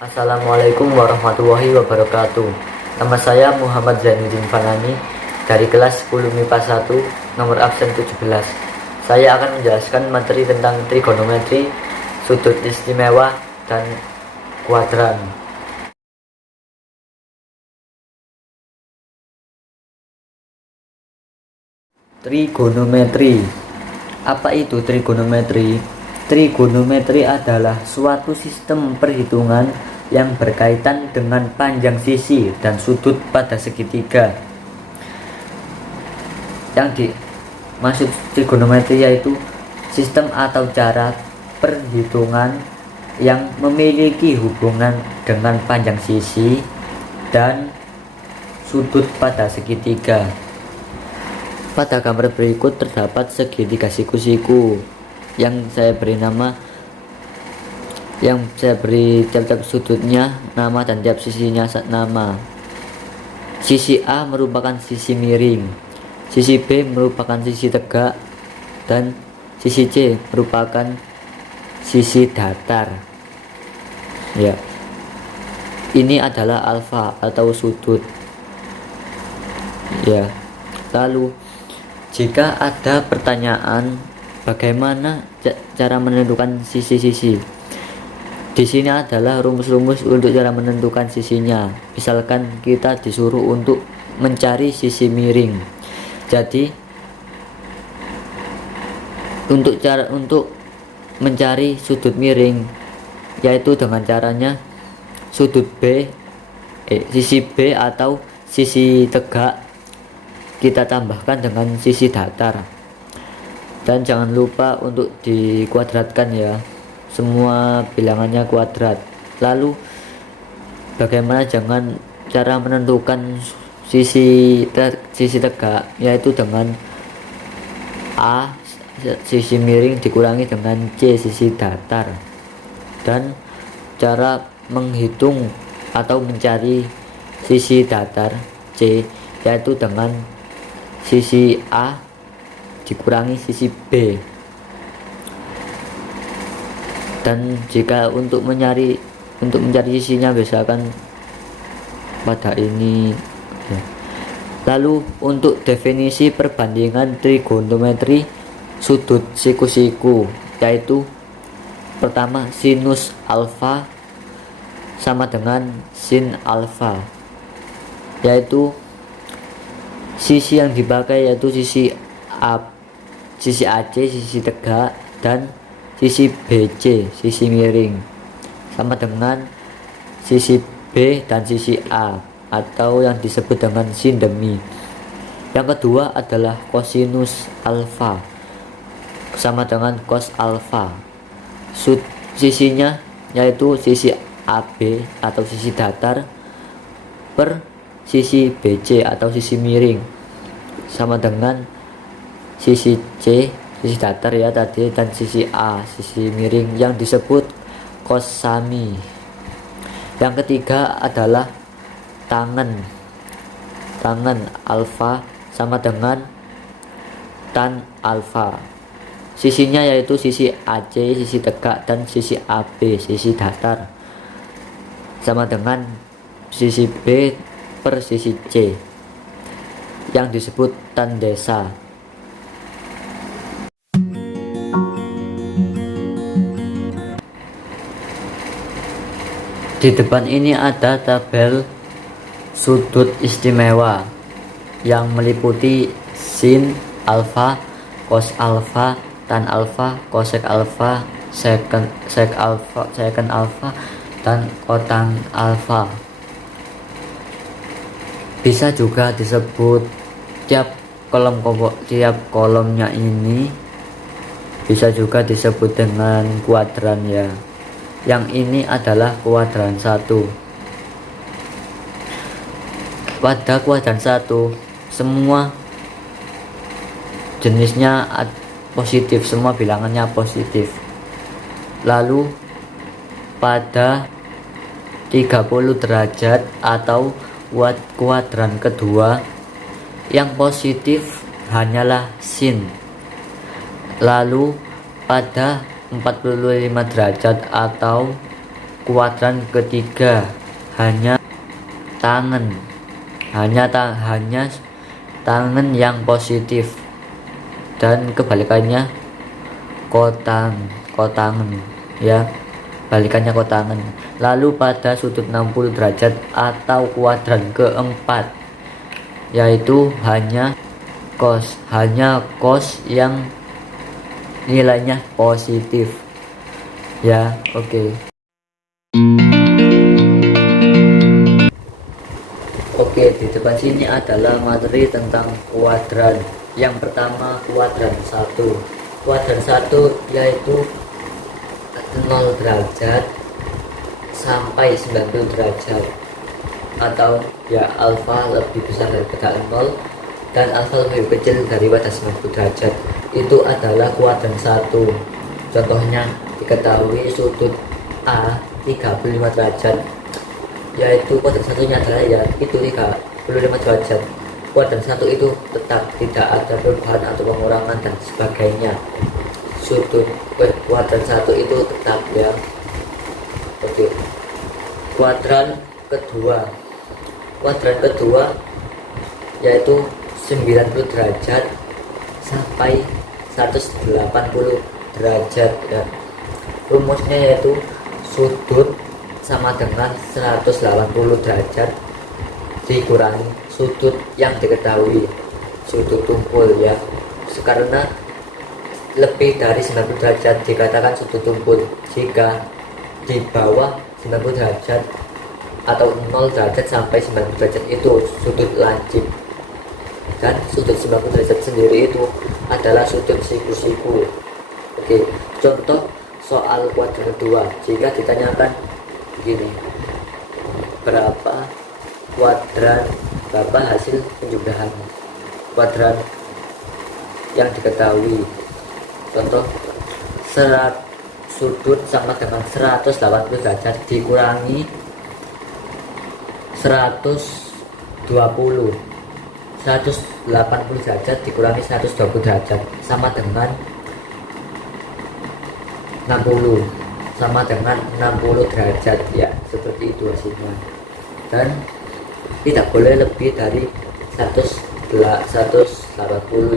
Assalamualaikum warahmatullahi wabarakatuh. Nama saya Muhammad Zainuddin Fanani dari kelas 10 MIPA 1 nomor absen 17. Saya akan menjelaskan materi tentang trigonometri, sudut istimewa, dan kuadran. Trigonometri. Apa itu trigonometri? Trigonometri adalah suatu sistem perhitungan yang berkaitan dengan panjang sisi dan sudut pada segitiga. Yang dimaksud trigonometri yaitu sistem atau cara perhitungan yang memiliki hubungan dengan panjang sisi dan sudut pada segitiga. Pada gambar berikut terdapat segitiga siku-siku yang saya beri tiap-tiap sudutnya nama dan tiap sisinya nama. Sisi A merupakan sisi miring, sisi B merupakan sisi tegak, dan sisi C merupakan sisi datar. Ya, ini adalah alfa atau sudut. Ya, lalu jika ada pertanyaan bagaimana cara menentukan sisi-sisi, di sini adalah rumus-rumus untuk cara menentukan sisinya. Misalkan kita disuruh untuk mencari sisi miring. Jadi untuk mencari sudut miring yaitu dengan caranya sisi B atau sisi tegak kita tambahkan dengan sisi datar. Dan jangan lupa untuk dikuadratkan ya, semua bilangannya kuadrat. Lalu bagaimana cara menentukan sisi tegak, yaitu dengan A sisi miring dikurangi dengan C sisi datar. Dan cara menghitung atau mencari sisi datar C yaitu dengan sisi A dikurangi sisi B. Dan jika untuk mencari sisinya misalkan pada ini ya. Lalu untuk definisi perbandingan trigonometri sudut siku-siku, yaitu pertama sinus alfa sama dengan sin alfa, yaitu sisi yang dipakai yaitu sisi AC sisi tegak dan sisi BC sisi miring sama dengan sisi B dan sisi A atau yang disebut dengan sin demi. Yang kedua adalah kosinus alfa sama dengan cos alfa. Sisinya yaitu sisi AB atau sisi datar per sisi BC atau sisi miring sama dengan sisi C sisi datar ya tadi, dan sisi A sisi miring yang disebut cos sami. Yang ketiga adalah tangen alfa sama dengan tan alfa. Sisinya yaitu sisi AC sisi tegak dan sisi AB sisi datar sama dengan sisi B per sisi C yang disebut tan desa. Di depan ini ada tabel sudut istimewa yang meliputi sin alfa, cos alfa, tan alfa, cosec alfa, sec alfa, dan cotang alfa. Bisa juga disebut tiap kolomnya ini bisa juga disebut dengan kuadran ya. Yang ini adalah kuadran 1. Pada kuadran 1 semua jenisnya positif, semua bilangannya positif. Lalu pada 30 derajat atau kuadran kedua yang positif hanyalah sin. Lalu pada 45 derajat atau kuadran ketiga hanya tangan, hanya tangan yang positif, dan kebalikannya kotangan ya, balikannya kotangan. Lalu pada sudut 60 derajat atau kuadran keempat, yaitu hanya cos yang nilainya positif ya. Oke, di depan sini adalah materi tentang kuadran. Yang pertama, kuadran 1. Kuadran 1 yaitu 0 derajat sampai 90 derajat, atau ya alfa lebih besar daripada 0 dan alfa lebih kecil daripada 90 derajat. Itu adalah kuadran 1. Contohnya diketahui sudut A 35 derajat, yaitu kuadran satunya adalah ya itu 35 derajat. Kuadran 1 itu tetap tidak ada perubahan atau pengurangan dan sebagainya. Kuadran 1 itu tetap ya. Oke. Kuadran kedua yaitu 90 derajat sampai 180 derajat ya. Rumusnya yaitu sudut sama dengan 180 derajat dikurangi sudut yang diketahui, sudut tumpul ya. Karena lebih dari 90 derajat dikatakan sudut tumpul jika di bawah 90 derajat atau 0 derajat sampai 90 derajat itu sudut lancip, dan sudut 90 derajat sendiri itu adalah sudut siku-siku. Oke, contoh soal kuadran kedua, jika ditanyakan begini, berapa hasil penjumlahan kuadran yang diketahui. Contoh, sudut sama dengan 180 derajat dikurangi 180 derajat dikurangi 120 derajat sama dengan 60 derajat ya, seperti itu hasilnya. Dan tidak boleh lebih dari 180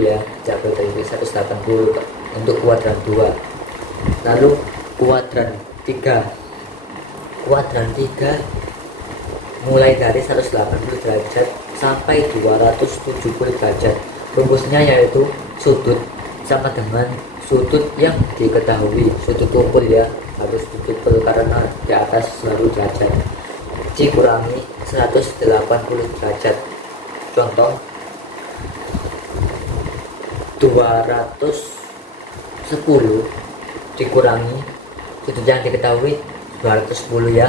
ya, tidak boleh lebih 180 untuk kuadran 2. Lalu kuadran 3 mulai dari 180 derajat sampai 270 derajat. Rumusnya yaitu sudut sama dengan sudut yang diketahui, sudut tumpul ya, harus sudut tumpul karena di atas 90 derajat dikurangi 180 derajat. Contoh, 210 dikurangi sudut yang diketahui 210 ya,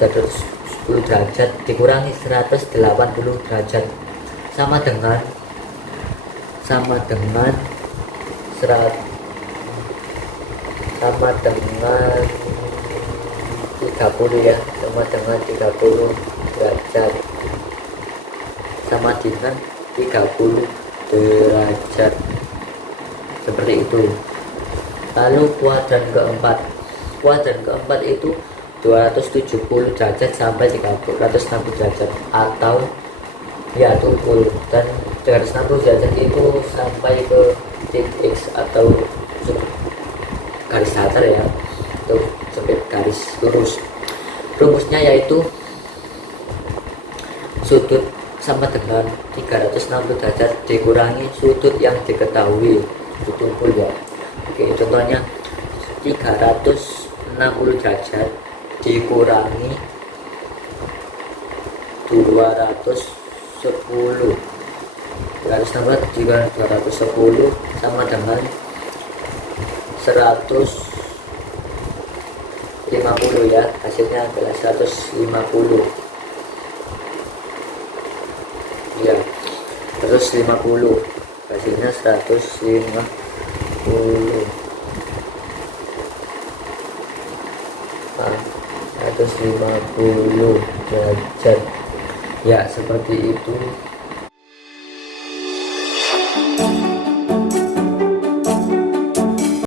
210 derajat dikurangi 180 derajat sama dengan 30 ya, sama dengan 30 derajat, sama dengan 30 derajat, seperti itu. Lalu kuadran keempat itu 270 derajat sampai 360 derajat atau ya tumpul, dan 360 derajat itu sampai ke titik X atau garis datar ya, atau sampai garis lurus. Rumusnya yaitu sudut sama dengan 360 derajat dikurangi sudut yang diketahui, sudut tumpul ya. Oke, contohnya 360 derajat dikurangi 210 sama dengan 150 ya, hasilnya adalah 150 ya, 150 hasilnya 150 150 derajat ya, seperti itu.